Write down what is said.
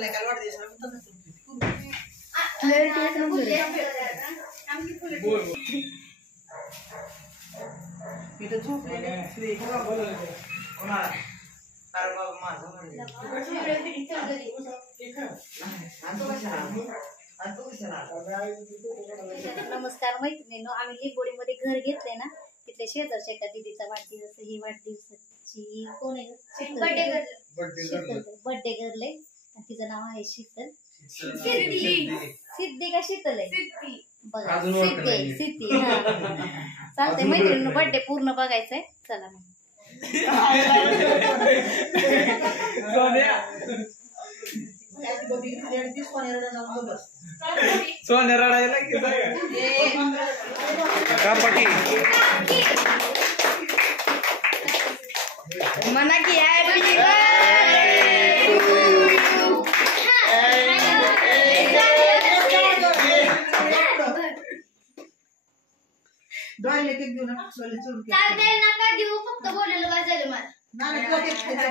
नाही काल वाढदिवस आम्ही तसंच मी तर झोपलेले कोणाला अरे बाबा माझं नमस्कार मैत्रिणींनो, आम्ही लिंबोडीमध्ये घर घेतले ना, तिथल्या शेजारच्या एका दीदीचा वाढदिवस, ही वाढदिवसाची कोण आहे, बर्थडे करले, तिचं नाव आहे शीतल. सिद्धी का शीतल आहे बघा, सिद्धी. चालतंय मैत्रिणींनो, बर्थडे पूर्ण बघायचंय, चला मग. सोन्या रडायला मना की डॉयलेट एक देऊ ना, फक्त बोलायला वाजायला मला.